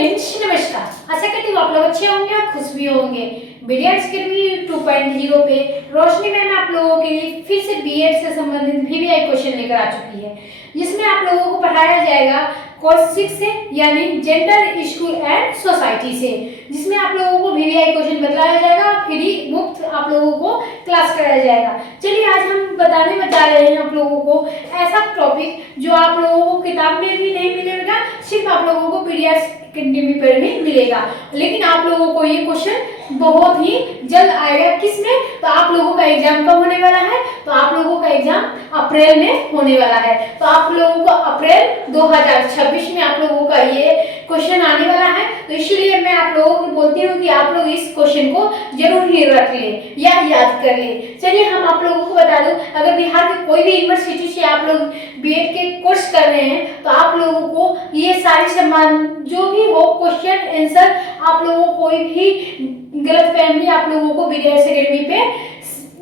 Friends नमस्कार। आशा करती हूँ आप लोग अच्छे होंगे और खुश भी होंगे। बीडीएस अकेडमी 2.0 पे रोशनी मैम आप लोगों के लिए फिर से बीएड से संबंधित वीवीआई क्वेश्चन लेकर आ चुकी है, जिसमें आप लोगों को पढ़ाया जाएगा कोर्स 6 से यानी जेंडर स्कूल एंड सोसाइटी से, जिसमें आप लोगों को वीवीआई क्वेश्चन बताया जाएगा, फ्री मुफ्त आप लोगों को क्लास कराया जाएगा। चलिए आज हम बताने में जा रहे हैं आप लोगों को ऐसा टॉपिक जो आप लोगों को किताब में भी नहीं मिलेगा, सिर्फ आप लोगों को बीडीएस अकेडमी पर ही मिलेगा। लेकिन आप लोगों को ये क्वेश्चन बहुत ही जल्द आएगा। किसमें? तो आप लोगों का एग्जाम कब होने वाला है? तो आप लोगों का एग्जाम अप्रैल में होने वाला है। तो आप लोगों को अप्रैल 2026 में आप लोगों का ये क्वेश्चन आने वाला है। तो इसलिए मैं आप लोगों को बोलती हूँ कि आप लोग इस क्वेश्चन को जरूर ही रख ले या याद कर ले। चलिए हम आप लोगों को बता दूं, अगर बिहार के कोई भी यूनिवर्सिटी से आप लोग बीएड के कोर्स कर रहे हैं तो आप लोगों को ये सारे समान जो भी हो क्वेश्चन आंसर आप लोगों को कोई भी गलत फहमी आप लोगों को बीडीएस अकेडमी पे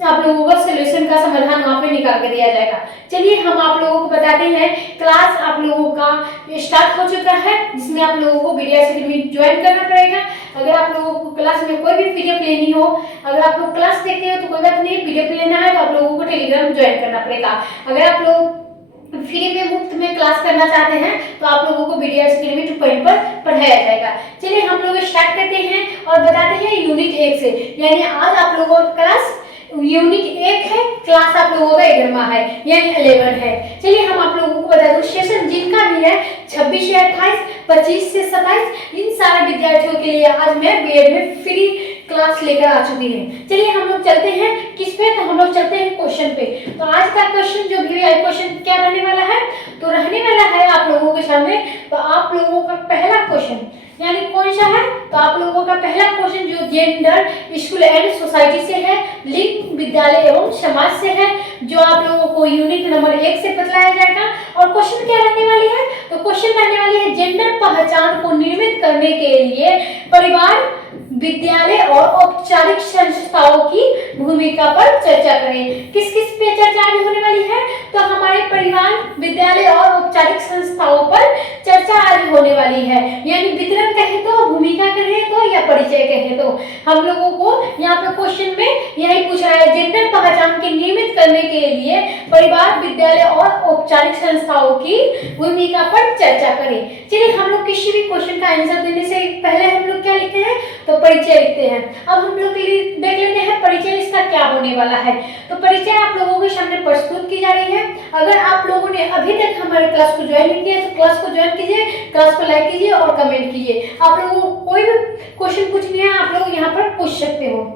आप लोगों का सोल्यूशन का समाधान वहाँ पे निकाल कर दिया जाएगा। चलिए हम आप लोगों को बताते हैं, क्लास आप लोगों का स्टार्ट हो चुका है, जिसमें आप लोगों को बीडीएस अकेडमी ज्वाइन करना पड़ेगा। अगर आप लोगों को क्लास में कोई भी पीडीएफ लेनी हो, अगर आप लोग क्लास देखते हो तो कोई बात नहीं, पीडीएफ लेना है तो आप लोगों को टेलीग्राम ज्वाइन करना पड़ेगा। अगर आप लोग फ्री में मुफ्त में क्लास करना चाहते हैं तो आप लोगों को बीडीएस अकेडमी 2.0 पर पढ़ाया जाएगा। चलिए हम लोग स्टार्ट करते हैं और बताते हैं यूनिट 1 से, यानी आज आप लोगों का क्लास यूनिट 1 है, क्लास आप लोगों का 11वां है यानी 11 है। चलिए हम आप लोगों को बता दूं, सेशन जिनका भी है 26 से 28, 25 से 27, इन सारे विद्यार्थियों के लिए आज मैं बीएड में फ्री क्लास लेकर आ चुकी है। चलिए हम लोग चलते हैं किस पे? तो हम लोग चलते हैं क्वेश्चन पे। तो आज का क्वेश्चन जो भी है क्वेश्चन क्या रहने वाला है? तो रहने वाला है आप लोगों के सामने, तो आप लोगों का पहला क्वेश्चन यानी कौन सा है? तो आप लोगों का पहला क्वेश्चन जो जेंडर स्कूल एंड सोसाइटी से है, लिंग विद्यालय एवं समाज से है, जो आप लोगों को यूनिट नंबर 1 से बतलाया जाएगा। और क्वेश्चन क्या रहने वाली है? तो क्वेश्चन रहने वाली है जेंडर पहचान को निर्मित करने के लिए परिवार, विद्यालय और औपचारिक संस्थाओं की भूमिका पर चर्चा करें। किस किस पे चर्चा आज होने वाली है? तो हमारे परिवार, विद्यालय और औपचारिक संस्थाओं पर चर्चा आज होने वाली है, यानी वितरण कहे तो, भूमिका कहे तो या परिचय कहे तो। हम लोगों को यहाँ पे क्वेश्चन में यही पूछ रहा है, जेंडर पहचान के नियमित करने के लिए परिवार, विद्यालय और औपचारिक संस्थाओं की भूमिका पर चर्चा करें। चलिए हम लोग किसी भी क्वेश्चन का आंसर देने से पहले हम लोग क्या लिखते हैं? तो परिचय लिखते हैं। अब हम लोग देख लेते हैं परिचय इसका क्या होने वाला है। तो परिचय आप लोगों के सामने प्रस्तुत की जा रही है। अगर आप लोगों ने अभी तक हमारे क्लास को ज्वाइन नहीं किया तो क्लास को ज्वाइन कीजिए, क्लास को लाइक कीजिए और कमेंट कीजिए। आप लोगों को कोई भी क्वेश्चन पूछनी है आप लोग यहाँ पर पूछ सकते हो,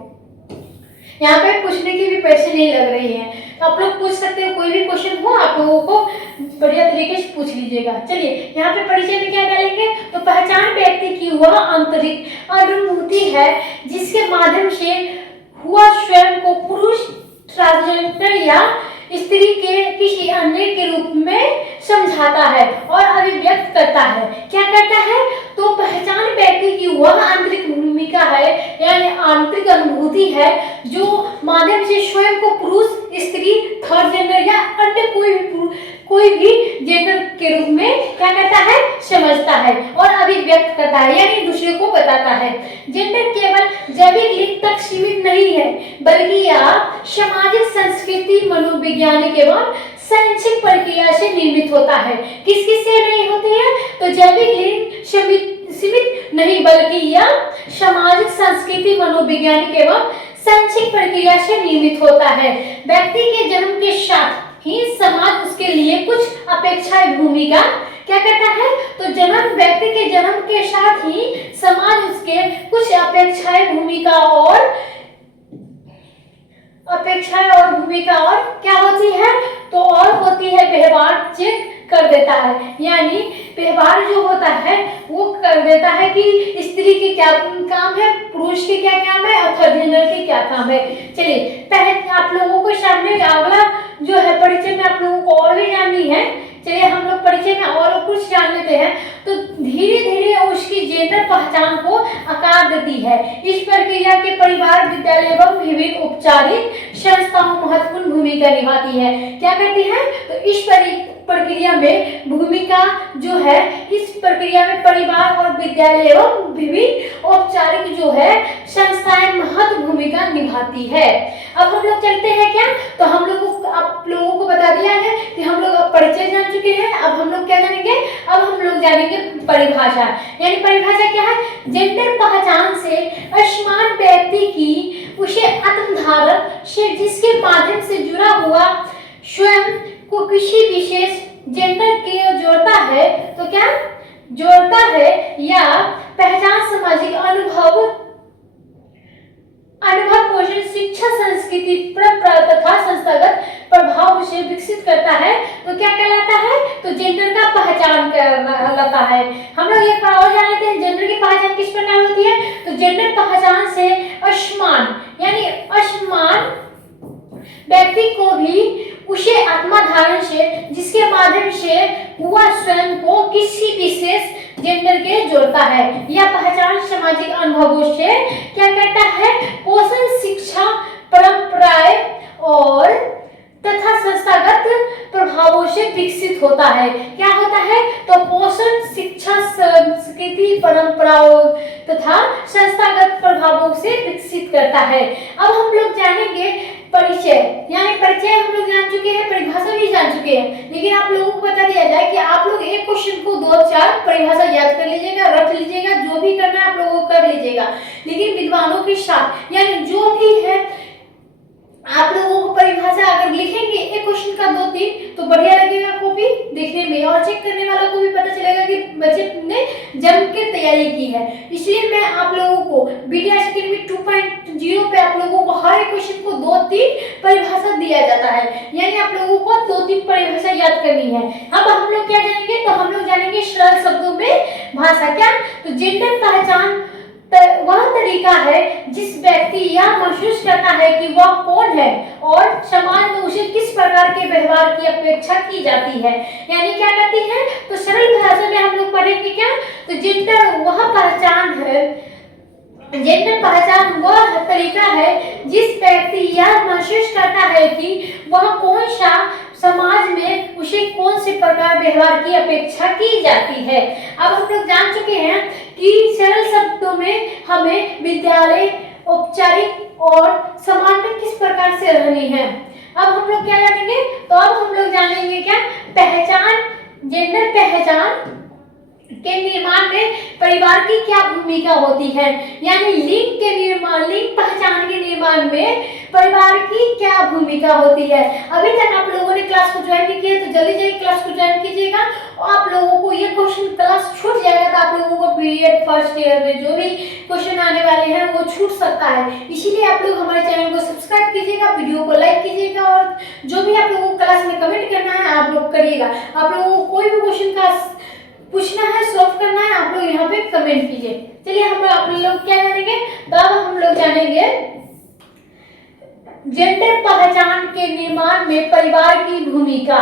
यहाँ पे पूछने की भी पैसे नहीं लग रही हैं, तो आप लोग पूछ सकते हो। कोई भी क्वेश्चन हो आप लोगों को बढ़िया तरीके से पूछ लीजिएगा। चलिए यहाँ पे परिचय में क्या डालेंगे? तो पहचान व्यक्ति की वह आंतरिक अनुभूति है जिसके माध्यम से हुआ स्वयं को पुरुष, ट्रांसजेंडर या स्त्री के किसी अन्य के रूप में समझाता है और अभिव्यक्त करता है। क्या करता है? तो पहचान व्यक्ति की वह आंतरिक भूमिका है यानी आंतरिक अनुभूति है जो माध्यम से स्वयं को पुरुष, स्त्री, थर्ड जेंडर या अन्य कोई भी जेंडर के रूप में क्या करता है? समझता है और अभिव्यक्त करता है, यानी दूसरे को बताता है। जेंडर केवल जैविक लिंग तक सीमित नहीं है, बल्कि यह सामाजिक, संस्कृति, मनोवैज्ञानिक एवं शैक्षिक प्रक्रिया से निर्मित होता है। किस किस से नहीं होती है? तो जैविक लिंग सीमित नहीं, बल्कि यह सामाजिक, संस्कृति, मनोवैज्ञानिक एवं शैक्षिक प्रक्रिया से निर्मित होता है। व्यक्ति के जन्म के साथ ही समाज उसके लिए कुछ अपेक्षाएं भूमिका क्या करता है? तो जन्म व्यक्ति के जन्म के साथ ही समाज उसके कुछ अपेक्षाएं भूमिका और भूमिका और क्या होती है? तो और होती है व्यवहार चेक कर देता है, यानी व्यवहार जो होता है वो कर देता है कि स्त्री के क्या काम है, पुरुष के क्या काम है और थर्ड जेंडर के क्या काम है। चलिए पहले आप लोगों को सामने अगला जो है परिचय में आप लोगों को और भी जाननी है। चलिए हम लोग परिचय में और कुछ जान लेते हैं। तो धीरे धीरे उसकी जेंडर पहचान को आकार देती है। इस प्रक्रिया के परिवार, विद्यालय एवं विभिन्न औपचारिक संस्थाओं महत्वपूर्ण भूमिका निभाती है। क्या करती है? तो इस प्रक्रिया में भूमिका जो है, इस प्रक्रिया में परिवार और विद्यालय एवं विभिन्न औपचारिक जो है संस्थाएं महत्वपूर्ण भूमिका निभाती है। अब हम लोग चलते हैं क्या, तो हम लोग आप लोगों को बता दिया है कि हम लोग अब परिचय जान चुके हैं। अब हम लोग क्या जानेंगे, अब हम लोग जानेंगे परिभाषा। यानी परिभाषा क्या है, जेंडर पहचान से असमान व्यक्ति की उसे आत्मधारक से जिसके माध्यम से जुड़ा हुआ स्वयं को किसी विशेष जेंडर के जोड़ता है, तो क्या जोड़ता है, या पहचान सामाजिक अनुभव पोषण, शिक्षा, संस्कृति, परंपरा तथा संस्थागत प्रभाव से विकसित करता है, तो क्या कहलाता है, तो जेंडर का पहचान कहलाता है। हम लोग एक बार और जान लेते हैं जेंडर की पहचान किस प्रकार होती है। तो जेंडर पहचान से असमान यानी असमान व्यक्ति को भी उसे आत्मधारण से जिसके माध्यम से वह स्वयं को किसी विशेष जेंडर के जोड़ता है। यह पहचान सामाजिक अनुभवों से क्या करता है, पोषण, शिक्षा, परंपराएं और तथा संस्थागत प्रभावों से विकसित होता है। क्या होता है, तो पोषण, शिक्षा, संस्कृति, परंपराओं तथा संस्थागत प्रभावों से विकसित करता है। अब हम लोग जानेंगे परिचय। यानी परिचय हम लोग जान चुके हैं, परिभाषा भी जान चुके हैं, लेकिन आप लोगों को बता दिया जाए कि आप लोग एक क्वेश्चन को 2-4 परिभाषा याद कर लीजिएगा, रख लीजिएगा, जो भी करना है आप लोगों को कर लीजिएगा। लेकिन विद्वानों के साथ यानी जो भी है आप लोगों को परिभाषा अगर लिखेंगे एक क्वेश्चन का 2-3 तो बढ़िया लगेगा कॉपी देखने में, और चेक करने वालों को भी पता चलेगा कि बच्चे ने जम के तैयारी की है। इसलिए मैं आप लोगों को बीटीएस अकेडमी 2.0 पे आप लोगों को हर एक क्वेश्चन को 2-3 परिभाषा दिया जाता है। यानी आप लोगों को 2-3 परिभाषा याद करनी है। अब हम लोग क्या जानेंगे, तो हम लोग जानेंगे सरल शब्दों में भाषा। क्या, तो जेंडर पहचान वह तरीका है जिस व्यक्ति यह महसूस करता है कि वह कौन है और समाज में उसे किस प्रकार के व्यवहार की अपेक्षा की जाती है। यानी क्या कहती है, तो सरल भाषा में हम लोग पढ़ेंगे क्या, तो जेंडर वह पहचान है, जेंडर पहचान वह तरीका है जिस व्यक्ति यह महसूस करता है कि वह कौन सा समाज में उसे कौन से प्रकार व्यवहार की अपेक्षा की जाती है। अब हम लोग जान चुके हैं कि सरल शब्दों में हमें विद्यालय, औपचारिक और समाज में किस प्रकार से रहनी है। अब हम लोग क्या जानेंगे, तो अब हम लोग जानेंगे क्या, पहचान, जेंडर पहचान के निर्माण में परिवार की क्या भूमिका होती है। यानी लिंग के निर्माण, लिंग पहचान के निर्माण में परिवार की क्या भूमिका होती है। अभी तक आप लोगों ने क्लास को ज्वाइन नहीं किया तो जल्दी जल्दी क्लास को ज्वाइन कीजिएगा, और आप लोगों को ये क्वेश्चन क्लास छूट जाएगा तो आप लोगों को पीरियड फर्स्ट ईयर में जो भी क्वेश्चन आने वाले हैं वो छूट सकता है। इसीलिए आप लोग हमारे चैनल को सब्सक्राइब कीजिएगा, वीडियो को लाइक कीजिएगा, और जो भी आप लोगों को क्लास में कमेंट करना है आप लोग करिएगा। आप लोगों को कोई भी क्वेश्चन का पूछना है, सॉल्व करना है, आप लोग यहाँ पे कमेंट कीजिए। चलिए हम लोग क्या जानेंगे, तो अब हम लोग जानेंगे जेंडर पहचान के निर्माण में परिवार की भूमिका।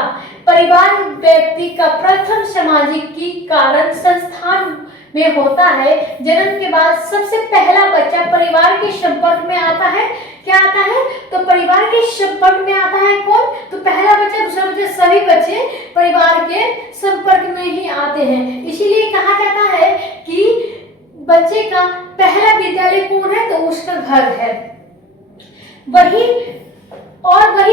परिवार व्यक्ति का प्रथम सामाजिक की कारण संस्थान में होता है। जन्म के बाद सबसे पहला बच्चा परिवार के संपर्क में आता है। क्या आता है, तो परिवार के संपर्क में आता है कौन, तो पहला बच्चा, दूसरा बच्चा, सभी बच्चे परिवार के संपर्क में ही आते हैं। इसीलिए कहा जाता है कि बच्चे का पहला विद्यालय कौन है, तो उसका घर है, वही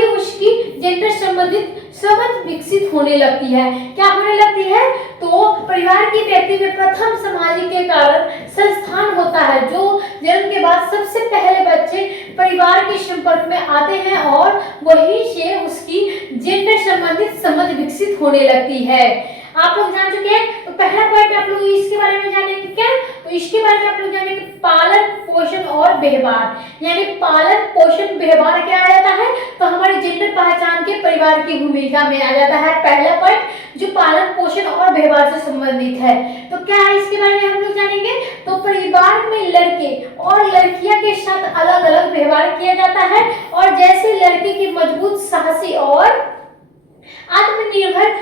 उसकी जेंडर संबंधित समझ विकसित होने लगती है। क्या होने लगती है, तो परिवार की व्यक्ति में प्रथम सामाजिक के कारण संस्थान होता है। जो जन्म के बाद सबसे पहले बच्चे परिवार के संपर्क में आते हैं और वहीं से उसकी जेंडर संबंधित समझ विकसित होने लगती है। आप लोग जान चुके हैं, तो पहला पॉइंट आप लोग इसके बारे में जानेंगे क्या, तो इसके बारे में आप लोग जानेंगे पालन, पोषण और व्यवहार। यानी पालन, पोषण, व्यवहार क्या आ जाता है, तो हमारे जेंडर पहचान के परिवार की भूमिका में आ जाता है पहला पॉइंट जो पालन, पोषण और व्यवहार से संबंधित है। तो क्या है इसके बारे में हम लोग जानेंगे, तो परिवार में लड़के और लड़कियां के साथ अलग अलग व्यवहार किया जाता है, और जैसे लड़के की मजबूत, साहसी और आत्मनिर्भर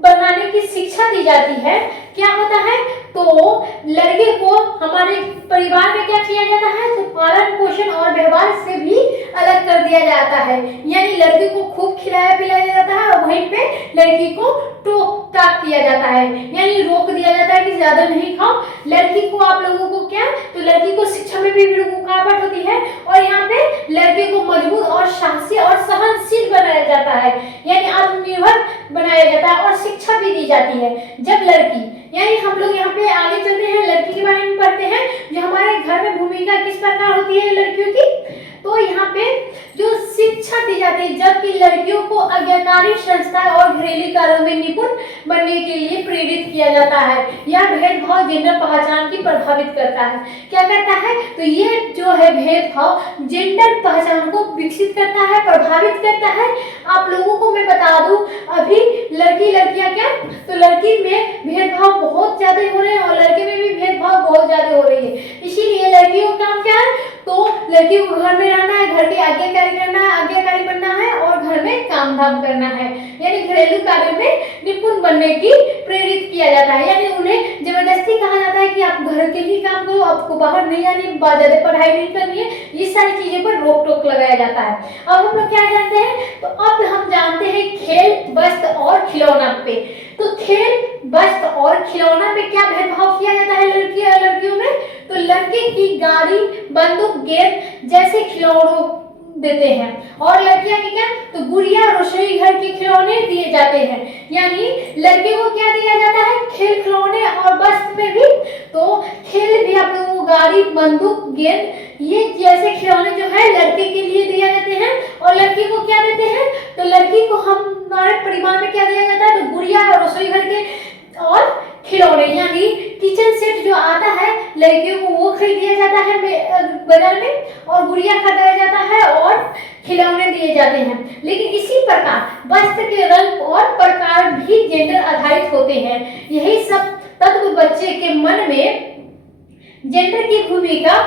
बनाने की शिक्षा दी जाती है। क्या होता है, तो लड़के को हमारे परिवार में क्या किया जाता है, तो पालन पोषण और व्यवहार से भी अलग कर दिया जाता है। यानी लड़की को खूब खिलाया पिलाया जाता है और वहीं पे लड़की को टोक टाक किया जाता है, यानी रोक दिया जाता है कि ज्यादा नहीं खाओ। लड़की को आप लोगों को क्या, तो लड़की को शिक्षा में भी रुकावट होती है और यहाँ पे लड़के को मजबूत और साहसी और सहनशील बनाया जाता है, यानी आत्मनिर्भर बनाया जाता है और शिक्षा भी दी जाती है। जब लड़की, यानी हम लोग यहाँ पे आगे चलते हैं, लड़की के बारे में पढ़ते हैं, जो हमारे घर में भूमिका किस प्रकार होती है लड़कियों की। तो यहाँ पे जो शिक्षा दी जाती है, जबकि लड़कियों को आज्ञाकारी संस्था और घरेलू कार्यों में निपुण बनने के लिए प्रेरित किया जाता है। यह भेदभाव जेंडर पहचान की प्रभावित करता है। क्या करता है, तो ये जो है भेदभाव जेंडर पहचान को विकसित करता है, प्रभावित करता है। आप लोगों को मैं बता दूं, अभी लड़की लड़कियां क्या, तो लड़की में भेदभाव बहुत ज्यादा हो रहे हैं और लड़के में भी भेदभाव बहुत ज्यादा हो रही है। इसीलिए लड़कियों का काम क्या है, तो लड़की को घर में रहना है, घर की आज्ञाकारी करना है, आज्ञाकारी बनना है और घर में काम धाम करना है, यानी घरेलू कार्यों में निपुण बनने की प्रेरित किया जाता है। यानी उन्हें जबरदस्ती कहा जाता है कि आप घर के ही काम करो, आपको बाहर नहीं जानी, ज्यादा पढ़ाई नहीं करनी है, ये सारी चीजों पर रोक टोक लगाया जाता है। अब हम लोग क्या जानते हैं, तो अब हम जानते हैं खेल, वस्त्र और खिलौना पे। तो खेल, वस्त्र और खिलौना पे क्या भेदभाव किया जाता है लड़की और लड़कियों में, तो लड़के की गाड़ी, बंदूक, गेंद जैसे खिलौनों देते हैं और लड़कियां की क्या, तो गुड़िया, रसोई घर के खिलौने दिए जाते हैं। यानी लड़के को क्या दिया जाता है, खेल खिलौने, और वस्त्र में भी तो खेल भी आप लोगों को गाड़ी, बंदूक, गेंद ये जैसे खिलौने जो है लड़के के लिए दिए जाते हैं और लड़की को क्या देते हैं, तो लड़की को हमारे परिवार में क्या दिया जाता है, तो गुड़िया, रसोई घर के और खिलौने, यानी किचन सेट जो आता है लड़कियों को वो खरीद दिया जाता है बाजार में, और गुड़िया खरीदा जाता है और खिलौने दिए जाते हैं। लेकिन इसी प्रकार वस्त्र के रंग और प्रकार भी जेंडर आधारित होते हैं। यही सब तत्व बच्चे के मन में जेंडर की भूमिका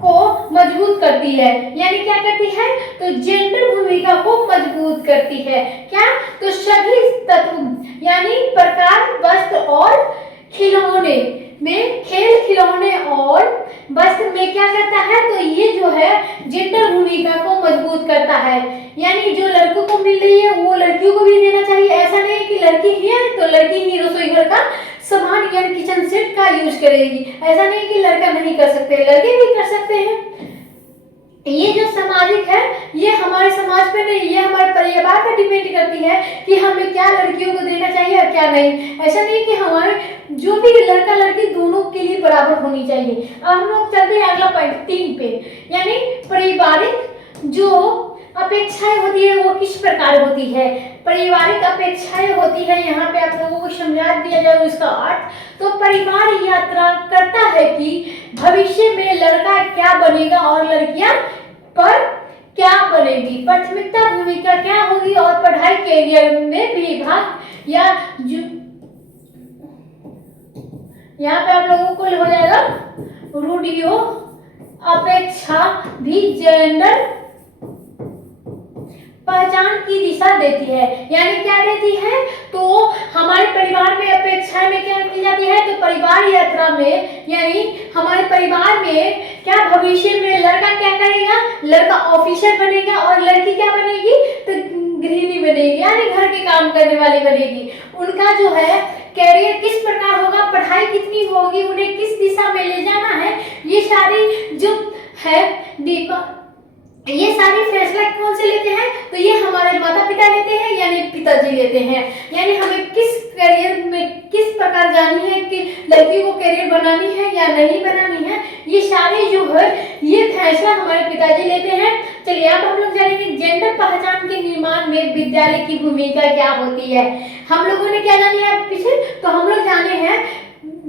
को मजबूत करती है। यानी क्या करती है, तो जेंडर भूमिका को मजबूत करती है। क्या, तो सभी तत्व यानी प्रकार, वस्त्र और खिलौने में, खेल खिलौने और वस्त्र में क्या करता है, तो ये जो है जेंडर भूमिका को मजबूत करता है। यानी जो लड़कों को मिल रही है वो लड़कियों को भी देना चाहिए। ऐसा नहीं कि लड़की ही है तो लड़की ही रसोई घर का सामान यानी किचन सेट का यूज करेगी, ऐसा नहीं कि लड़का नहीं कर सकते, लड़के भी कर सकते हैं। ये जो सामाजिक है ये हमारे समाज पे नहीं, ये हमारे परिवार पे डिपेंड करती है कि हमें क्या लड़कियों को देना चाहिए और क्या नहीं। ऐसा नहीं कि हमारे जो भी लड़का लड़की दोनों के लिए बराबर होनी चाहिए। अब हम लोग चलते हैं अगला पॉइंट 3 पे, यानी पारिवारिक जो अपेक्षाएं होती है वो किस प्रकार होती है। पारिवारिक अपेक्षाएं होती है, यहाँ पे आप लोगों को समझा दिया जाए इसका अर्थ। तो परिवार यात्रा करता है कि भविष्य में लड़का क्या बनेगा और लड़कियां पर क्या बनेगी, प्राथमिकता भूमिका क्या होगी और पढ़ाई कैरियर में विभाग या यहाँ पे आप लोगों को हो जाएगा रूढ़ियों अपेक्षा भी जेंडर पहचान की दिशा देती है। यानी क्या देती है, तो हमारे परिवार में अपेक्षाएं में क्या की जाती है, तो परिवार यात्रा में यानी हमारे परिवार में क्या भविष्य में लड़का क्या करेगा, लड़का ऑफिसर बनेगा और लड़की क्या बनेगी, तो गृहिणी बनेगी, यानी घर के काम करने वाली बनेगी। उनका जो है कैरियर किस प्रकार होगा, पढ़ाई कितनी होगी, उन्हें किस दिशा में ले जाना है, ये सारी जो है ये सारी फैसला कौन से लेते हैं, तो ये हमारे माता पिता लेते हैं यानी पिताजी लेते हैं। यानी हमें किस करियर में किस प्रकार जानी है कि लड़की को करियर बनानी है या नहीं बनानी है, ये सारे जो है ये फैसला हमारे पिताजी लेते हैं। चलिए अब हम लोग जानेंगे जेंडर पहचान के निर्माण में विद्यालय की भूमिका क्या होती है। हम लोगों ने क्या जानी है पीछे, तो हम लोग जाने हैं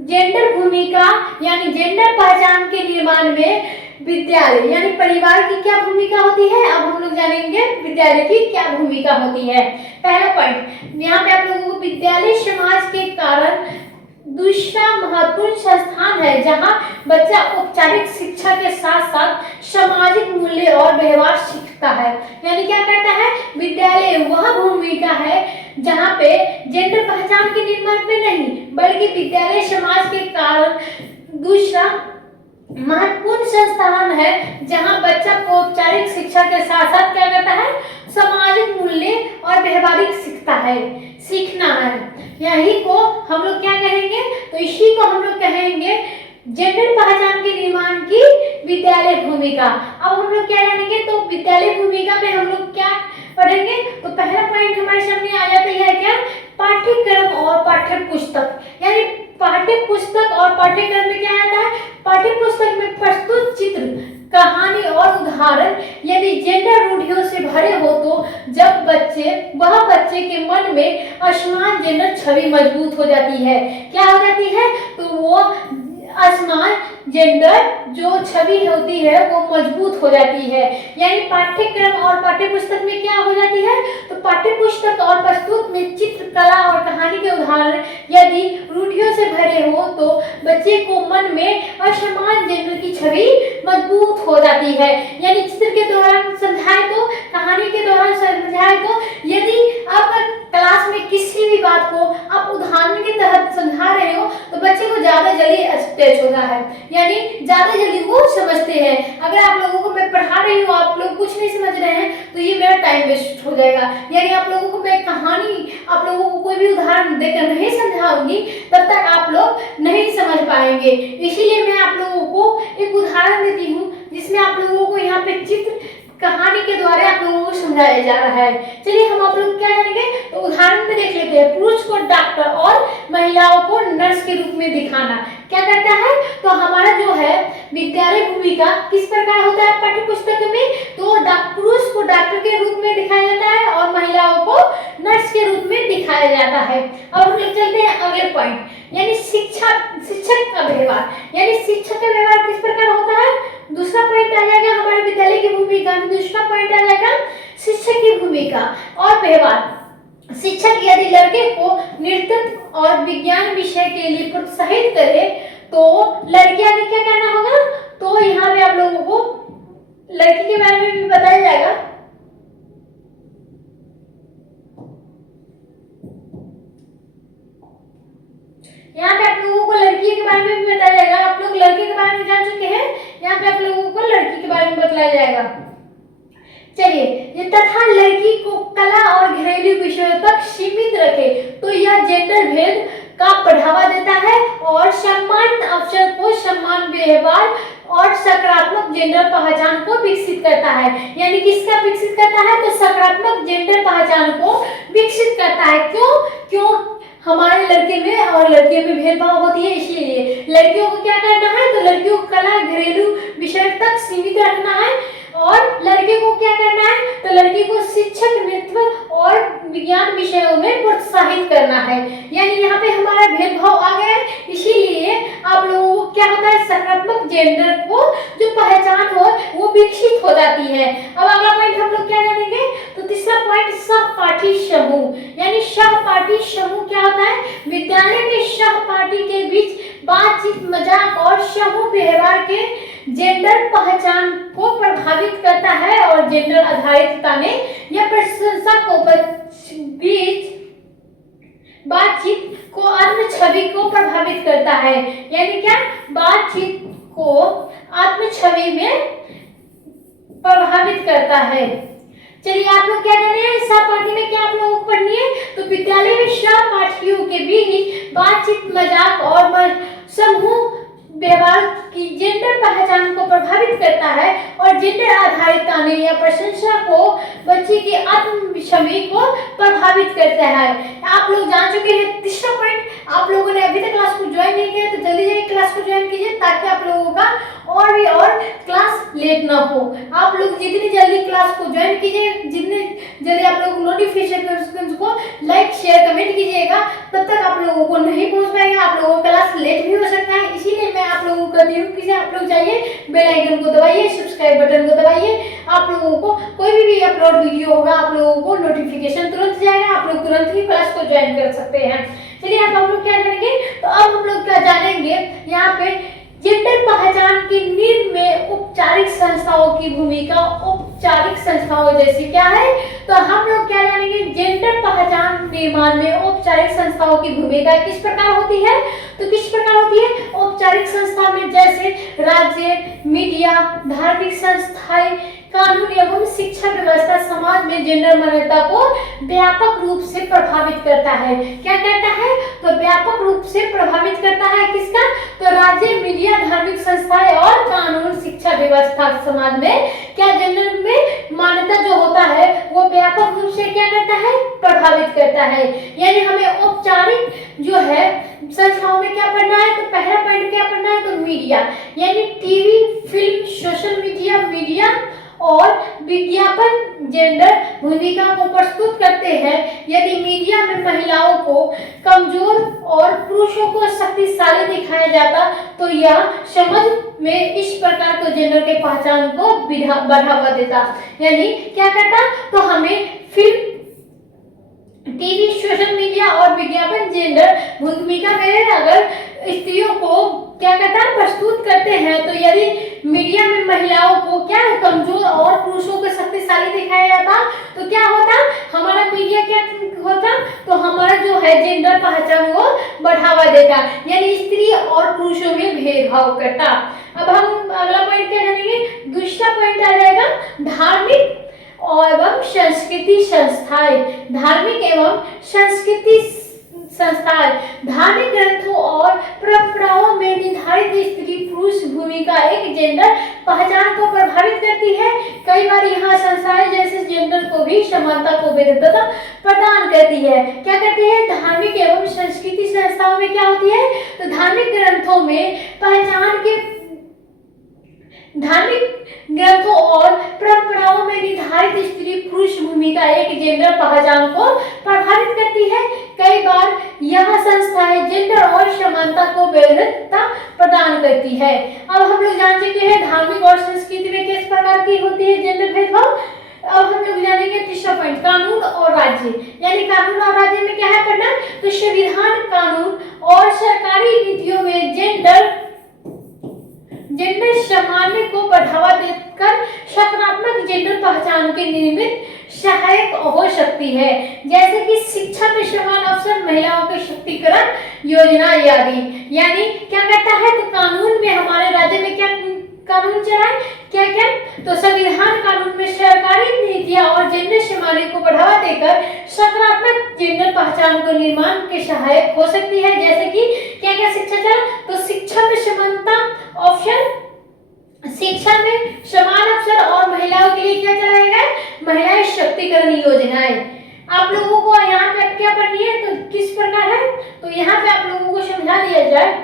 जेंडर भूमिका यानी जेंडर पहचान के निर्माण में विद्यालय यानी परिवार की क्या भूमिका होती है। अब हम लोग जानेंगे विद्यालय की क्या भूमिका होती है। पहला पॉइंट यहाँ पे आप लोगों को विद्यालय समाज के कारण दूसरा महत्वपूर्ण संस्थान है जहाँ बच्चा औपचारिक शिक्षा के साथ साथ सामाजिक मूल्य और व्यवहार सीखता है। यानी क्या कहता है, विद्यालय वह भूमिका है जहाँ पे जेंडर पहचान के निर्माण में नहीं, बल्कि विद्यालय समाज के कारण दूसरा महत्वपूर्ण संस्थान है जहां बच्चा को औपचारिक शिक्षा के साथ साथ क्या करता है, सामाजिक मूल्य और व्यवहारिक सीखना है। यही को हम लोग क्या कहेंगे, तो इसी को हम लोग कहेंगे जेंडर पहचान के निर्माण की विद्यालय भूमिका। अब हम लोग क्या जानेंगे, तो विद्यालय भूमिका में हम लोग क्या पढ़ेंगे, तो पहला पॉइंट हमारे सामने आ जाता है क्या, पाठ्यक्रम और पाठ्य पुस्तक। यानी पाठ्य पुस्तक और पाठ्यक्रम में क्या आता है, पाठ्य पुस्तक में प्रस्तुत चित्र, कहानी और उदाहरण यदि जेंडर रूढ़ियों से भरे हो तो जब बच्चे के मन में असमान जेंडर छवि मजबूत हो जाती है। क्या हो जाती है, तो वो असमान जेंडर जो छवि होती है वो मजबूत हो जाती है। यानी पाठ्यक्रम और पाठ्यपुस्तक में क्या हो जाती है, तो पाठ्यपुस्तक और प्रस्तुत में चित्र, कला और कहानी के उदाहरण यदि रूढ़ियों से भरे हो तो बच्चे को मन में असमान जेंडर की छवि मजबूत हो जाती है। यानी चित्र के दौरान समझाए तो, कहानी के दौरान समझाए तो, यदि आप क्लास में किसी भी बात को आप उदाहरण के तहत समझा रहे हो तो बच्चे को ज्यादा जल्दी अटैच होता है, यानी ज्यादा जल्दी वो समझते हैं। अगर आप लोगों को मैं पढ़ा रही हूँ, आप लोग कुछ नहीं समझ रहे हैं, तो ये मेरा टाइम वेस्ट हो जाएगा। यानी आप लोगों को मैं कहानी, आप लोगों को कोई भी उदाहरण देकर नहीं समझाऊंगी, तब तक आप लोग नहीं समझ पाएंगे। इसीलिए मैं आप लोगों को एक उदाहरण देती हूँ जिसमें आप लोगों को यहाँ पे चित्र, कहानी के द्वारा आप लोगों को समझाया जा रहा है। चलिए हम आप लोग क्या जानेंगे, तो उदाहरण में देख लेते हैं। पुरुष को डॉक्टर और महिलाओं को नर्स के रूप में दिखाना क्या करता है, तो हमारा जो है विद्यालय भूमिका किस प्रकार होता है पाठ्य पुस्तक में, तो पुरुष को डॉक्टर के रूप में दिखाया जाता है और महिलाओं को नर्स के रूप में दिखाया जाता है। अब हम लोग चलते हैं अगले पॉइंट, यानी शिक्षक का व्यवहार। यानी शिक्षक का व्यवहार किस प्रकार होता है, दूसरा पॉइंट आ जाएगा हमारे विद्यालय की भूमिका में। दूसरा पॉइंट आ जाएगा शिक्षक की भूमिका और व्यवहार। शिक्षक यदि लड़के को नृत्य और विज्ञान विषय के लिए प्रोत्साहित करे तो लड़कियां ने क्या करना होगा, तो यहाँ पे आप लोगों को लड़की के बारे में भी बताया जाएगा। यहाँ पे आप लोगों को लड़की के बारे में भी बताया जाएगा। आप लोग लड़के के बारे में जान चुके हैं, यहाँ पे आप लोगों को लड़की के बारे में बताया जाएगा। चलिए, ये तथा लड़की को कला और घरेलू विषयों तक सीमित रखे तो यह जेंडर भेद का बढ़ावा देता है और समान अवसर को, समान व्यवहार और सकारात्मक जेंडर पहचान को विकसित करता है। यानी किसका विकसित करता है, तो सकारात्मक जेंडर पहचान को विकसित करता है। क्यों हमारे लड़के में और लड़कियों में भेदभाव होती है, इसलिए लड़कियों को क्या करना है, तो लड़कियों को कला, घरेलू विषय तक सीमित रखना है और लड़के को क्या करना है, तो लड़की को शिक्षक, नृत्य और विज्ञान विषयों में प्रोत्साहित करना है। यानी यहाँ पे हमारा भेदभाव आ गया है, इसीलिए आप लोगों को क्या होता है, सकारात्मक जेंडर को जो पहचान हो वो विकसित हो जाती है। अब अगला पॉइंट हम लोग क्या जानेंगे, तो तीसरा पॉइंट सहपाठी समूह। यानी सहपाठी समूह क्या होता है, विद्यालय में सहपाठी के बीच बातचीत, मजाक और समूह व्यवहार के जेंडर पहचान को प्रभावित करता है और जेंडर आधारित ताने या प्रशंसा को बीच बातचीत को आत्म छवि को प्रभावित करता है। यानी क्या, बातचीत को आत्म छवि में प्रभावित करता है। चलिए आप लोग क्या करने हैं, सहपाठी में क्या आप लोगों को पढ़नी है, तो विद्यालय में सहपाठियों के बीच बातचीत, मजाक और समूह व्यवहार की जेंडर पहचान को प्रभावित करता है और जेंडर आधारित ताने या प्रशंसा को बच्चे की आत्म छवि को प्रभावित करता है। आप लोग जान चुके हैं। तीसरा पॉइंट, आप लोगों ने अभी तक क्लास को ज्वाइन नहीं किया तो जल्दी जाइए क्लास को ज्वाइन कीजिए, ताकि आप लोगों का और क्लास लेट ना हो। आप लोग जितनी जल्दी क्लास को ज्वाइन कीजिए, जितने जल्दी आप लोग नोटिफिकेशन को लाइक, शेयर, कमेंट कीजिएगा, तब तक आप लोगों को नहीं पहुंच पाएगा, आप लोगों का क्लास लेट भी हो सकता है। इसीलिए मैं आप लोगों को कहती हूँ कि आप लोग जाइए, बेल आइकन को दबाइए, सब्सक्राइब बटन को दबाइए। आप लोगों को कोई भी अपलोड वीडियो होगा आप लोगों को नोटिफिकेशन तुरंत जाएगा, आप लोग तुरंत ही क्लास को ज्वाइन कर सकते हैं। चलिए अब हम लोग क्या जानेंगे, तो अब हम लोग क्या जानेंगे, यहाँ पे जेंडर संस्थाओं की भूमिका औपचारिक संस्थाओं जैसे क्या है, तो हम लोग क्या जानेंगे, जेंडर पहचान निर्माण में औपचारिक संस्थाओं की भूमिका किस प्रकार होती है। तो किस प्रकार होती है औपचारिक संस्था में, जैसे राज्य, मीडिया, धार्मिक संस्थाएं, कानून एवं शिक्षा व्यवस्था समाज में जेंडर मान्यता को व्यापक रूप से प्रभावित करता है। क्या करता है, तो व्यापक रूप से प्रभावित करता है किसका, तो राज्य, मीडिया, धार्मिक संस्थाएं और कानून शिक्षा व्यवस्था समाज में क्या जेंडर में मान्यता जो होता है वो व्यापक रूप से क्या करता है, प्रभावित करता है। यानी हमें औपचारिक जो है संस्थाओं में क्या पढ़ना है, तो पहला पॉइंट क्या पढ़ना है, तो मीडिया यानी टीवी, फिल्म, सोशल मीडिया और विज्ञापन जेंडर भूमिका को प्रस्तुत करते हैं। यदि मीडिया में महिलाओं को कमजोर और पुरुषों को शक्तिशाली दिखाया जाता तो यह समझ में इस प्रकार को जेंडर के पहचान को बढ़ावा देता। यानी क्या करता, तो हमें फिल्म, टीवी, सोशल मीडिया और विज्ञापन जेंडर भूमिका में अगर स्त्रियों को क्या करता है, प्रस्तुत करते हैं, तो यदि मीडिया में महिलाओं को क्या कमजोर और पुरुषों को शक्तिशाली दिखाया जाता तो क्या होता, हमारा मीडिया क्या होता, तो हमारा जो है जेंडर पहचान वो बढ़ावा देता, यानी स्त्री और पुरुषों में भेदभाव करता। अब हम अगला पॉइंट क्या जानेंगे, दूसरा पॉइंट आ जाएगा धार्मिक एवं संस्कृति संस्थाएं। धार्मिक एवं संस्कृति संस्थाएं धार्मिक ग्रंथों और परंपराओं में निर्धारित स्त्री पुरुष भूमिका एक जेंडर पहचान को प्रभावित करती है। कई बार यहाँ संस्थाएं जैसे जेंडर को भी समानता को वैधता प्रदान करती है। क्या करती है, धार्मिक एवं संस्कृति संस्थाओं में क्या होती है, तो धार्मिक ग्रंथों में पहचान के धार्मिक ग्रंथों और परंपराओं में निर्धारित स्त्री पुरुष भूमिका एक जेंडर पहचान को प्रभावित करती है। कई बार यह संस्थाएं जेंडर और समानता को वैधता प्रदान करती है। अब हम लोग जान चुके हैं धार्मिक और संस्कृति में किस प्रकार की होती है जेंडर भेदभाव। अब हम लोग जानेंगे तीसरा पॉइंट, कानून और राज्य। यानी कानून और राज्य में क्या है पढ़ना, तो संविधान, कानून और सरकारी नीतियों में जेंडर सामान्य को बढ़ावा देकर सकारात्मक जेंडर पहचान के निर्मित सहायक हो सकती है, जैसे कि शिक्षा में समान अवसर, महिलाओं के शक्तिकरण योजना आदि। यानी क्या करता है, तो कानून में हमारे राज्य में क्या कानून चलाए, क्या क्या, तो संविधान, कानून में सरकारी नीतियां और जेंडर समानता को बढ़ावा देकर सकारात्मक जेंडर पहचान को निर्माण के सहायक हो सकती है। जैसे कि क्या क्या शिक्षा चला, तो शिक्षा में समानता ऑप्शन, शिक्षा में समान अवसर और महिलाओं के लिए क्या चलाया गया, महिला शक्तिकरण योजनाएं। आप लोगों को यहाँ पे क्या पढ़नी है, तो किस प्रकार है, तो यहाँ पे आप लोगों को समझा दिया जाए।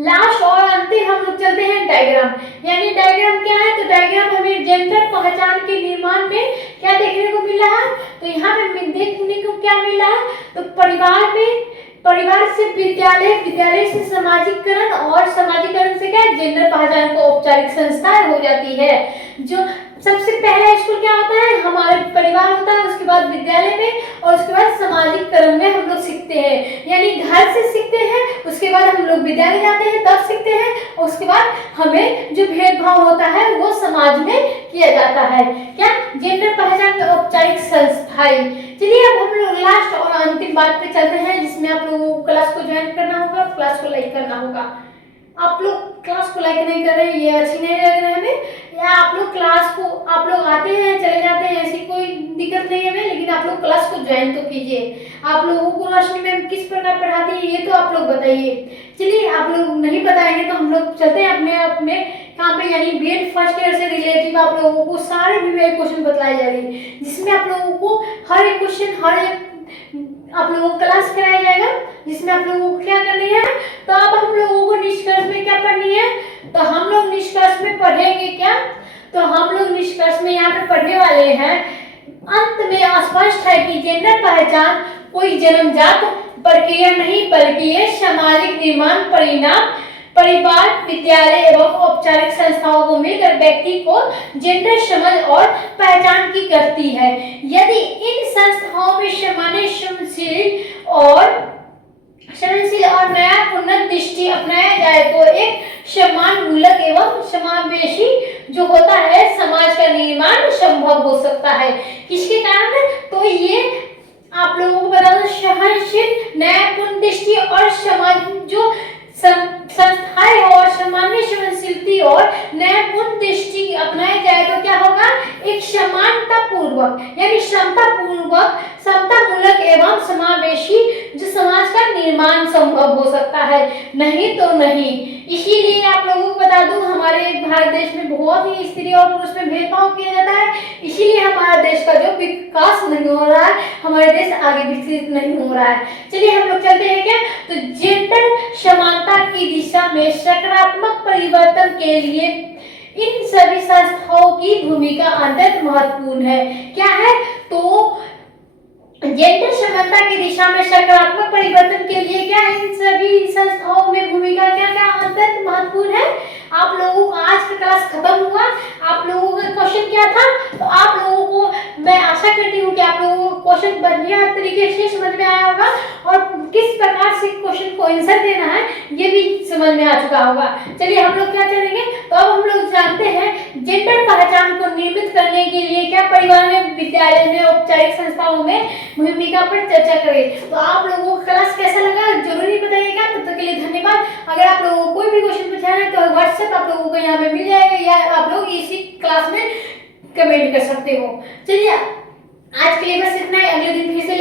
लास्ट और अंतिम हम लोग चलते हैं डायग्राम। यानी डायग्राम क्या है, तो डायग्राम हमें जेंडर पहचान के निर्माण में क्या देखने को मिल रहा है, तो यहाँ पे देखने को क्या मिल रहा है, तो परिवार से विद्यालय, विद्यालय से सामाजिकरण और सामाजिकरण से क्या जेंडर पहचान को औपचारिक संस्थाएं हो जाती है। जो सबसे पहला स्कूल क्या होता है, हमारे परिवार होता है, उसके बाद विद्यालय में और उसके बाद सामाजिकरण में हम लोग सीखते हैं। यानी घर से सीखते हैं, उसके बाद हम लोग विद्यालय जाते हैं तब सीखते हैं, और उसके बाद हमें जो भेदभाव होता है वो समाज में किया जाता है। क्या जेंडर पहचान के औपचारिक संस्थाएं। चलिए अब हम लोग लास्ट और अंतिम बात पे चलते हैं, जिसमें आप लोगों को क्लास को ज्वाइन करना होगा, क्लास को लाइक करना होगा। आप लोग क्लास को लाइक नहीं कर रहे हैं, ये अच्छी नहीं लग रहा है हमें, या आप लोग क्लास को आप लोग आते हैं चले जाते हैं, ऐसी कोई दिक्कत नहीं है हमें, लेकिन आप लोग क्लास को ज्वाइन तो कीजिए। आप लोगों को रोशनी मैम किस प्रकार पढ़ाती है ये तो आप लोग बताइए। चलिए आप लोग नहीं बताएंगे तो हम लोग चलते हैं अपने काम पे। यानी बीएड फर्स्ट ईयर से रिलेटिव आप लोगों को सारे बीएड क्वेश्चन बताए जा रहे हैं, जिसमें आप लोगों को हर एक क्वेश्चन हर एक आप लोगों को क्लास कराया जाएगा, जिसमें आप लोगों को क्या करनी है। तो अब हम लोगों को निष्कर्ष में क्या पढ़नी है, तो हम लोग निष्कर्ष में पढ़ेंगे क्या, तो हम लोग निष्कर्ष में यहाँ पे पढ़ने वाले हैं। अंत में स्पष्ट है कि जेंडर पहचान कोई जन्मजात प्रक्रिया नहीं, बल्कि ये सामाजिक निर्माण परिणाम परिवार, विद्यालय एवं औपचारिक संस्थाओं को मिलकर व्यक्ति को जेंडर समझ और पहचान की करती है। यदि इन संस्थाओं में सहनशील और नया पुनर्दृष्टि अपनाया जाए तो एक समान मूलक एवं समावेशी जो होता है समाज का निर्माण संभव हो सकता है। किसके कारण? तो ये आप लोगों को बता दो, सहनशील, न्यायपूर्ण दृष्टि और समाज जो संस्थाएं और सामान्य सहनशीलता और न्यायपूर्ण दृष्टि अपनाई जाए तो क्या होगा? एक समानता पूर्वक यानी समता पूर्वक, समता मूलक एवं समावेशी जो समाज का निर्माण संभव हो सकता है, नहीं तो नहीं। इसीलिए आप लोगों को बता दूं, हमारे भारत देश में बहुत ही स्त्री और पुरुष में भेदभाव किया जाता है, इसीलिए हमारा देश का जो विकास नहीं हो रहा है, हमारा देश आगे विकसित नहीं हो रहा है। चलिए हम लोग चलते हैं क्या, तो जेंडर समानता की दिशा में सकारात्मक परिवर्तन के लिए इन सभी संस्थाओं की भूमिका अत्यंत महत्वपूर्ण है। क्या है? तो जेंडर समानता की दिशा में सकारात्मक परिवर्तन के लिए क्या इन सभी संस्थाओं में भूमिका क्या क्या अत्यंत महत्वपूर्ण है। आप लोगों को आज का क्लास खत्म हुआ, आप लोगों का क्वेश्चन क्या था, तो आप लोगों को मैं आशा करती हूँ कि आप लोगों को क्वेश्चन बढ़िया तरीके से समझ में आया होगा और किस प्रकार से क्वेश्चन को आंसर देना है ये भी समझ में आ चुका होगा। चलिए हम लोग क्या करेंगे, तो अब हम लोग जानते हैं जेंडर पहचान को निर्मित करने के लिए क्या परिवार में, विद्यालय में, औपचारिक संस्थाओं में भूमिका पर चर्चा करें। तो आप लोगों को क्लास कैसा लगा जरूरी बताइएगा। तब तक के लिए धन्यवाद। अगर आप लोगों को कोई भी क्वेश्चन पूछना है तो व्हाट्सएप आप लोगों को यहाँ पे मिल जाएगा या आप लोग इसी क्लास में कमेंट कर सकते हो। चलिए आज के लिए बस इतना ही, अगले दिन फिर से